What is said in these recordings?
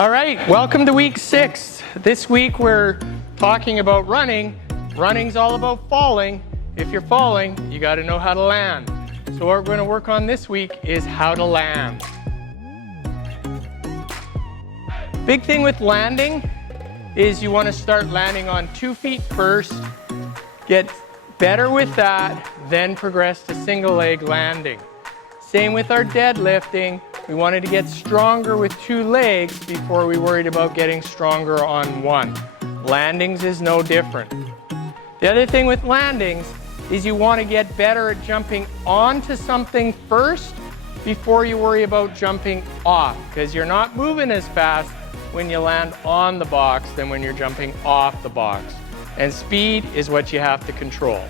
All right, welcome to week 6. This week we're talking about running. Running's all about falling. If you're falling, you got to know how to land. So what we're going to work on this week is how to land. Big thing with landing is you want to start landing on 2 feet first, get better with that, then progress to single leg landing. Same with our deadlifting. We wanted to get stronger with 2 legs before we worried about getting stronger on 1. Landings is no different. The other thing with landings is you want to get better at jumping onto something first before you worry about jumping off, because you're not moving as fast when you land on the box than when you're jumping off the box. And speed is what you have to control.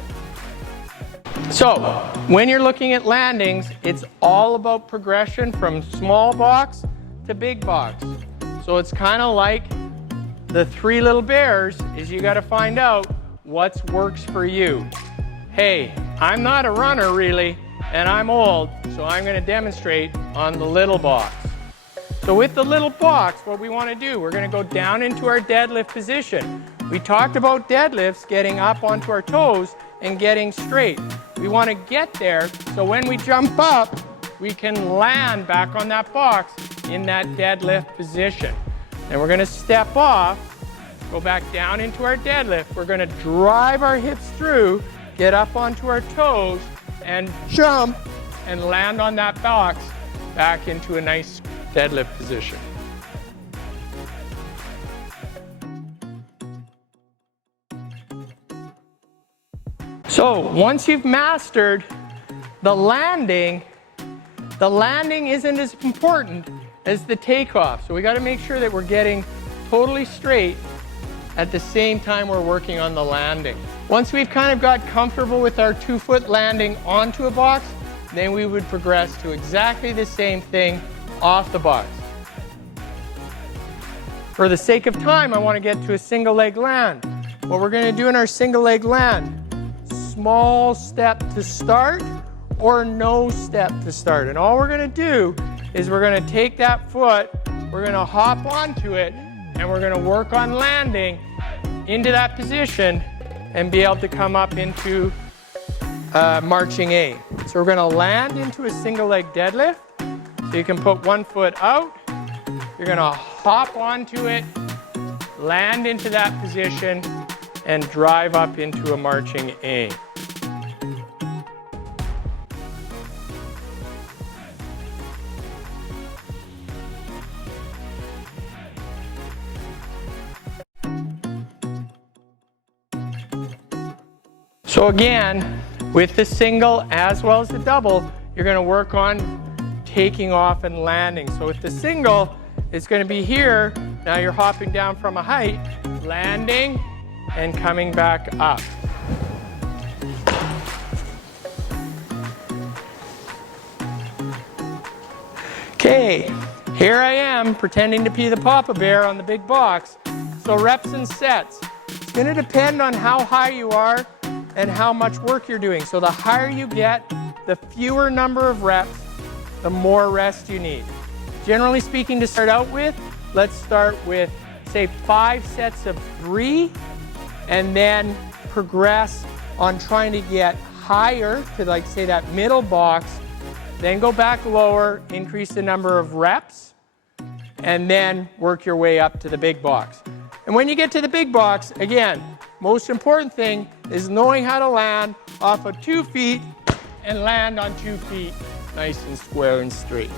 So, when you're looking at landings, it's all about progression from small box to big box. So it's kind of like the 3 little bears, is you got to find out what works for you. Hey, I'm not a runner really, and I'm old, so I'm going to demonstrate on the little box. So with the little box, what we want to do, we're going to go down into our deadlift position. We talked about deadlifts getting up onto our toes and getting straight. We want to get there so when we jump up, we can land back on that box in that deadlift position. And we're going to step off, go back down into our deadlift. We're going to drive our hips through, get up onto our toes, and jump and land on that box back into a nice deadlift position. So once you've mastered the landing isn't as important as the takeoff. So we got to make sure that we're getting totally straight at the same time we're working on the landing. Once we've kind of got comfortable with our 2-foot landing onto a box, then we would progress to exactly the same thing off the box. For the sake of time, I want to get to a single leg land. What we're going to do in our single leg land, small step to start or no step to start. And all we're going to do is we're going to take that foot, we're going to hop onto it, and we're going to work on landing into that position and be able to come up into marching A. So we're going to land into a single leg deadlift. So you can put 1 foot out, you're going to hop onto it, land into that position, and drive up into a marching A. So again, with the single as well as the double, you're going to work on taking off and landing. So with the single, it's going to be here. Now you're hopping down from a height, landing, and coming back up. Okay, here I am pretending to be the Papa Bear on the big box. So reps and sets. It's going to depend on how high you are and how much work you're doing. So the higher you get, the fewer number of reps, the more rest you need. Generally speaking, to start out with, let's start with, say, 5 sets of 3, and then progress on trying to get higher to, like, say, that middle box, then go back lower, increase the number of reps, and then work your way up to the big box. And when you get to the big box, again, most important thing is knowing how to land off of 2 feet and land on 2 feet nice and square and straight.